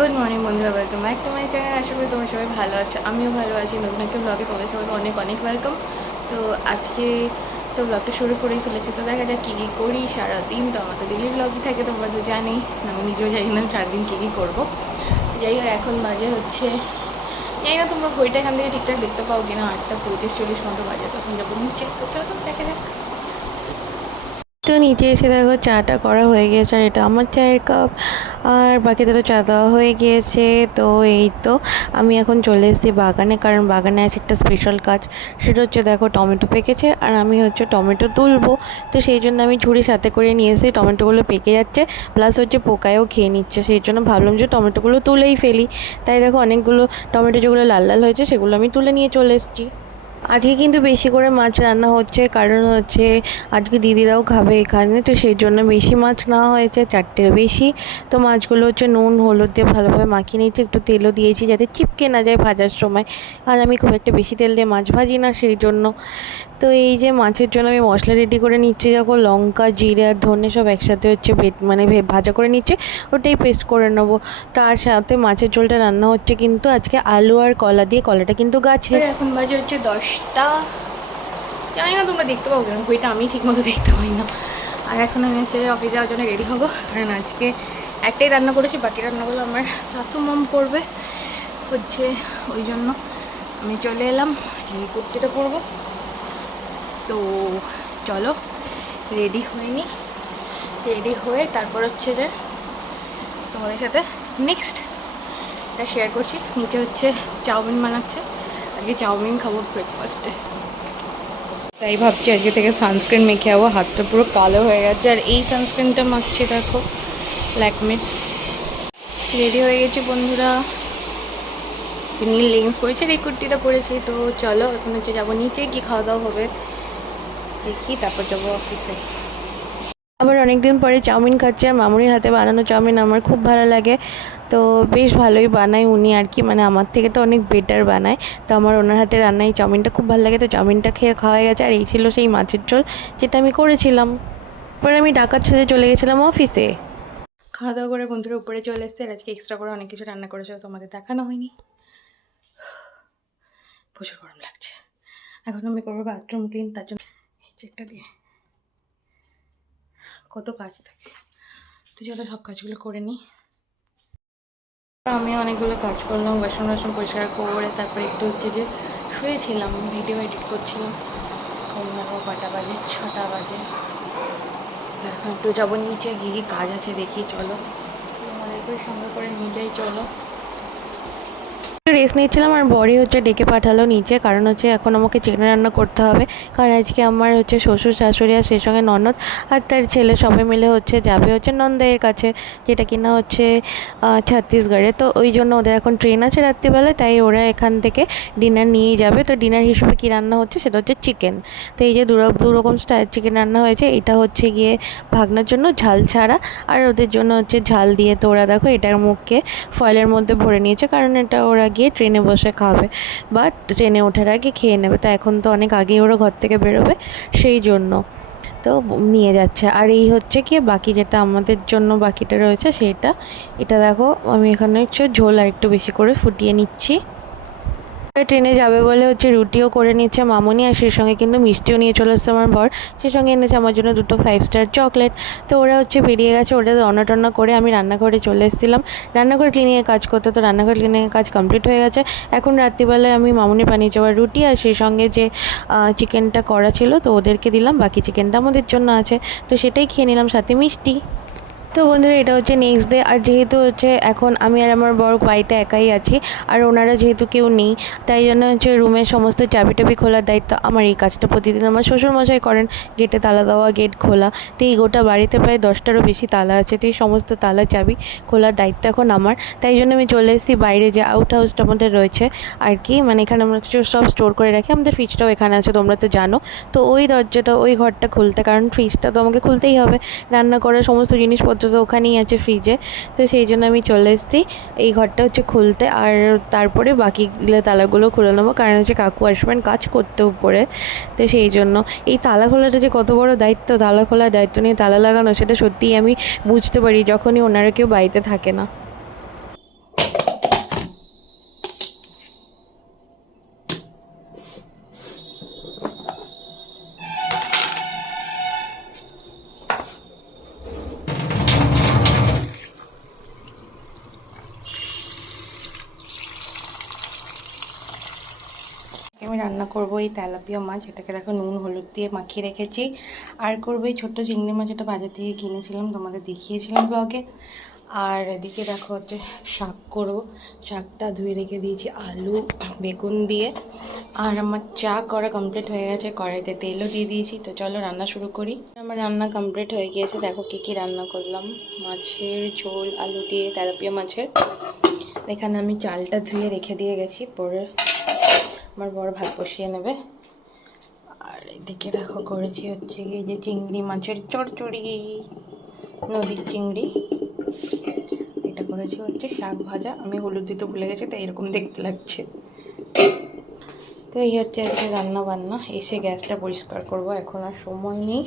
Good morning বন্ধুরা, welcome back to my channel. আশা করি তোমরা সবাই ভালো আছো, আমিও ভালো আছি। নতুন একটা ব্লগে তোমাদের সবাইকে অনেক অনেক ওয়েলকাম। তো আজকে তো ব্লগটা শুরু করেই ফেলেছি। তো দেখা যাক কী কী করি সারাদিন। তো আমার তো ডেলি ব্লগই থাকে, তোমরা তো জানি, আমি নিজেও জানি না সারাদিন কী কী করবো। যাই হোক, এখন বাজে হচ্ছে, জানি না তোমরা ঘড়িটা এখান থেকে ঠিকঠাক দেখতে পাও কিনা, 8:35-40 মতো বাজে। তখন যাবো নিচে, তো চলো দেখা যাক। তো নিচে এসে দেখো চাটা করা হয়ে গিয়েছে, আর এটা আমার চায়ের কাপ, আর বাকিদেরও চা দেওয়া হয়ে গিয়েছে। তো এই তো আমি এখন চলে এসেছি বাগানে, কারণ বাগানে আছে একটা স্পেশাল কাজ। সেটা হচ্ছে দেখো টমেটো পেকেছে, আর আমি হচ্ছে টমেটো তুলবো। তো সেই জন্য আমি ঝুড়ি সাথে করে নিয়ে এসেছি। টমেটোগুলো পেকে যাচ্ছে, প্লাস হচ্ছে পোকায়ও খেয়ে নিচ্ছে। সেই জন্য ভাবলাম যে টমেটোগুলো তুলেই ফেলি। তাই দেখো অনেকগুলো টমেটো যেগুলো লাল লাল হয়েছে সেগুলো আমি তুলে নিয়ে চলে এসেছি। আজকে কিন্তু বেশি করে মাছ রান্না হচ্ছে, কারণ হচ্ছে আজকে দিদিরাও খাবে এখানে। তো সেই জন্য বেশি মাছ নেওয়া হয়েছে, 4টের বেশি। তো মাছগুলো হচ্ছে নুন হলুদ দিয়ে ভালোভাবে মাখিয়ে নিয়েছি, একটু তেলও দিয়েছি যাতে চিপকে না যায় ভাজার সময়। আর আমি খুব একটা বেশি তেল দিয়ে মাছ ভাজি না, সেই জন্য। তো এই যে মাছের জন্য আমি মশলা রেডি করে নিচ্ছি, যখন লঙ্কা জিরে আর ধনে সব একসাথে হচ্ছে ভাজা করে নিচ্ছে, ওটাই পেস্ট করে নেবো। তার সাথে মাছের ঝোলটা রান্না হচ্ছে কিন্তু আজকে আলু আর কলা দিয়ে। কলাটা কিন্তু গাছের। এখন বাজে হচ্ছে 10টা, জানি না তোমরা দেখতে পাবো কেন, বইটা আমি ঠিক মতো দেখতে পাই না। আর এখন আমি হচ্ছে অফিসে যাওয়ার জন্য রেডি হবো, কারণ আজকে একটাই রান্না করেছি, বাকি রান্নাগুলো আমার শাশু মম করবে হচ্ছে। ওই জন্য আমি চলে এলাম, এই কুর্তিটা পরবো। তো চলো রেডি হয়নি, রেডি হয়ে তারপর হচ্ছে যে তোমাদের সাথে নেক্সট এটা শেয়ার করছি। নিচে হচ্ছে চাউমিন বানাচ্ছে, আজকে চাউমিন খাবো ব্রেকফাস্টে। তাই ভাবছি আজকে থেকে সানস্ক্রিন মেখে যাবো, হাতটা পুরো কালো হয়ে গেছে। আর এই সানস্ক্রিনটা মাখছি দেখো, ল্যাকমির। রেডি হয়ে গেছি বন্ধুরা, নীল লেগিংস পরেছি আর এই কুর্তিটা পরেছি। তো চলো এখন হচ্ছে যাবো নিচে, কি খাওয়া দাওয়া হবে দেখি, তারপর যাবো অফিসে। আবার অনেক দিন পরে চাউমিন খাচ্ছি, আর মামুনির হাতে বানানো চাউমিন আমার খুব ভালো লাগে। তো বেশ ভালোই বানায় উনি আর কি, মানে আমার থেকে তো অনেক বেটার বানায়। তো আমার ওনার হাতে রান্নাই চাউমিনটা খুব ভালো লাগে। তো চাউমিনটা খেয়ে খাওয়া গেছে, আর এই ছিল সেই মাছের ঝোল যেটা আমি করেছিলাম। পরে আমি ডাকাত সাথে চলে গেছিলাম অফিসে। খাওয়া দাওয়া করে বন্ধুরা উপরে চলে এসছে। আর আজকে এক্সট্রা করে অনেক কিছু রান্না করেছে, তোমাদের দেখানো হয়নি। প্রচুর গরম লাগছে। এখন আমি করবো বাথরুম ক্লিন, তার জন্য এই চেকটা দিয়ে কত কাজ থাকে। তো চলো সব কাজগুলো করে নিই। আমি অনেকগুলো কাজ করলাম, বাসন বাসন পরিষ্কার করে তারপরে একটু হচ্ছে যে শুয়েছিলাম, ভিডিও এডিট করছিলাম। কম দেখো কটা বাজে, 6টা বাজে। এখন একটু যাবো নিচে, গিয়ে কী কাজ আছে দেখি, চলো তোমাদেরকে সঙ্গে করে নিয়ে যাই, চলো। একটু রেস্ট নিচ্ছিলাম, আর বড়ি হচ্ছে ডেকে পাঠালো নিচে, কারণ হচ্ছে এখন আমাকে চিকেন রান্না করতে হবে। কারণ আজকে আমার হচ্ছে শ্বশুর শাশুড়ি আর সেই সঙ্গে ননদ আর তার ছেলে সবাই মিলে হচ্ছে যাবে হচ্ছে নন্দের কাছে, যেটা কিনা হচ্ছে ছত্তিশগড়ে। তো ওই জন্য ওদের এখন ট্রেন আছে রাত্রিবেলায়, তাই ওরা এখান থেকে ডিনার নিয়েই যাবে। তো ডিনার হিসেবে কী রান্না হচ্ছে সেটা হচ্ছে চিকেন। তো এই যে দু রকম স্টাইল চিকেন রান্না হয়েছে। এটা হচ্ছে গিয়ে ভাগনার জন্য ঝাল ছাড়া, আর ওদের জন্য হচ্ছে ঝাল দিয়ে। তো ওরা দেখো এটার মুখকে ফয়েলের মধ্যে ভরে নিয়েছে, কারণ এটা ওরা গিয়ে ট্রেনে বসে খাবে বা ট্রেনে ওঠার আগে খেয়ে নেবে। তো এখন তো অনেক আগেই ওরা ঘর থেকে বেরোবে, সেই জন্য তো নিয়ে যাচ্ছে। আর এই হচ্ছে কি বাকি যেটা আমাদের জন্য বাকিটা রয়েছে সেটা, এটা দেখো আমি এখানে হচ্ছে ঝোল আর একটু বেশি করে ফুটিয়ে নিচ্ছি। ট্রেনে যাবে বলে হচ্ছে রুটিও করে নিচ্ছে মামুনি, আর সেই সঙ্গে কিন্তু মিষ্টিও নিয়ে চলে এসছে আমার বর। সেই সঙ্গে এনেছে আমার জন্য 2টো 5 স্টার চকলেট। তো ওরা হচ্ছে বেরিয়ে গেছে, ওটা রান্না টান্না করে আমি রান্নাঘরে চলে এসেছিলাম রান্নাঘরে ক্লিনিংয়ের কাজ করতে। তো রান্নাঘর ক্লিনিংয়ের কাজ কমপ্লিট হয়ে গেছে। এখন রাত্রিবেলায় আমি মামুনি বানিয়ে যাওয়ার রুটি আর সেই সঙ্গে যে চিকেনটা করা ছিল তো ওদেরকে দিলাম, বাকি চিকেনটা আমাদের জন্য আছে। তো সেটাই খেয়ে নিলাম, সাথে মিষ্টি। তো বন্ধুরা এটা হচ্ছে নেক্সট ডে, আর যেহেতু হচ্ছে এখন আমি আর আমার বর বাড়িতে একাই আছি, আর ওনারা যেহেতু কেউ নেই, তাই জন্য হচ্ছে রুমের সমস্ত চাবি টাবি খোলার দায়িত্ব আমার। এই কাজটা প্রতিদিন আমার শ্বশুরমশাই করেন, গেটে তালা দেওয়া, গেট খোলা। তো এই গোটা বাড়িতে প্রায় 10টারও বেশি তালা আছে, তো এই সমস্ত তালা চাবি খোলার দায়িত্ব এখন আমার। তাই জন্য আমি চলে এসেছি বাইরে, যে আউট হাউসটা আমাদের রয়েছে আর কি, মানে এখানে আমরা কিছু সব স্টোর করে রাখি। আমাদের ফ্রিজটাও এখানে আছে, তোমরা তো জানো। তো ওই দরজাটা ওই ঘরটা খুলতে, কারণ ফ্রিজটা তো আমাকে খুলতেই হবে, রান্না করার সমস্ত জিনিসপত্র তো ওখানেই আছে ফ্রিজে। তো সেই জন্য আমি চলে এসেছি এই ঘরটা হচ্ছে খুলতে, আর তারপরে বাকিগুলো তালাগুলো খুলে নেবো, কারণ হচ্ছে কাকু আসবেন কাজ করতে উপরে। তো সেই জন্য এই তালা খোলাটা যে কত বড় দায়িত্ব, তালা খোলার দায়িত্ব নিয়ে তালা লাগানো, সেটা সত্যিই আমি বুঝতে পারি যখনই ওনারা কেউ বাড়িতে থাকে না। আমি রান্না করবো এই তেলাপিয়া মাছ, এটাকে দেখো নুন হলুদ দিয়ে মাখিয়ে রেখেছি। আর করবো এই ছোট্ট চিংড়ি মাছ, এটা বাজার থেকে কিনেছিলাম, তোমাদের দেখিয়েছিলাম ব্লগে। আর এদিকে দেখো হচ্ছে শাক করবো, শাকটা ধুয়ে রেখে দিয়েছি আলু বেগুন দিয়ে। আর আমার চা করা কমপ্লিট হয়ে গেছে, কড়াইতে তেলও দিয়ে দিয়েছি। তো চলো রান্না শুরু করি। আমার রান্না কমপ্লিট হয়ে গিয়েছে, দেখো কী রান্না করলাম। মাছের ঝোল আলু দিয়ে, তেলাপিয়া মাছের। এখানে আমি চালটা ধুয়ে রেখে দিয়ে গেছি, পরে আমার বড় ভাত বসিয়ে নেবে। আর এদিকে দেখো করেছি হচ্ছে এই যে চিংড়ি মাছের চড়চড়ি, নদীর চিংড়ি। এটা করেছি হচ্ছে শাক ভাজা, আমি হলুদ দিতে ভুলে গেছি তাই এরকম দেখতে লাগছে। তো এই হচ্ছে আজকে রান্না বান্না। এসে গ্যাসটা পরিষ্কার করব, এখন আর সময় নেই।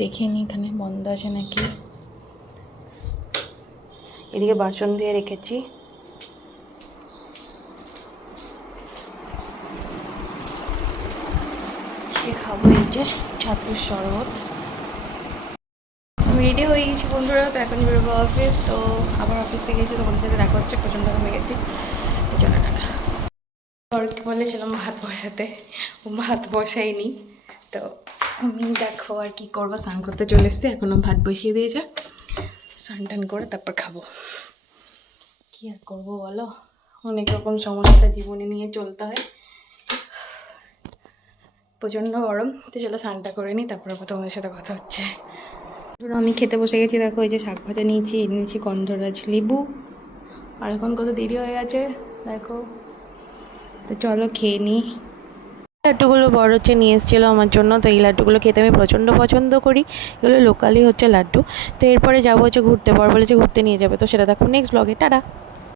দেখে নি এখানে বন্ধ আছে নাকি। এদিকে বাসন দিয়ে রেখেছি। খাবো এই যে ছাতুর শরবত। আমি রেডি হয়ে গেছি বন্ধুরা, তো এখন বেরোবো অফিস। তো আবার অফিস থেকে এসে তোমাদের সাথে দেখা হচ্ছে, প্রচণ্ড হয়ে গেছি। চলো টাটা। ওকে বলেছিলাম ভাত বসাতে, ও ভাত বসাইনি। তো আমি দেখো আর কি করবো, স্নান করতে চলে এসছি, এখনও ভাত বসিয়ে দিয়েছে। স্নান টান করে তারপর খাবো। কি আর করবো বলো, অনেক রকম সমস্যা জীবনে নিয়ে চলতে হয়, প্রচণ্ড গরম। তো চলো স্নানটা করে নিই, তারপরে তোমাদের সাথে কথা হচ্ছে। আমি খেতে বসে গেছি, দেখো এই যে শাক ভাজা নিয়েছি গন্ধরাজ লেবু। আর এখন কত দেরি হয়ে গেছে দেখো। তো চলো খেয়ে নিই। লাড্ডুগুলো বড় হচ্ছে নিয়ে এসেছিলো আমার জন্য, তো এই লাড্ডুগুলো খেতে আমি প্রচণ্ড পছন্দ করি। এগুলো লোকালি হচ্ছে লাড্ডু। তো এরপরে যাবো হচ্ছে ঘুরতে, বর বলেছে ঘুরতে নিয়ে যাবে, তো সেটা দেখো নেক্সট ব্লগে। টাটা।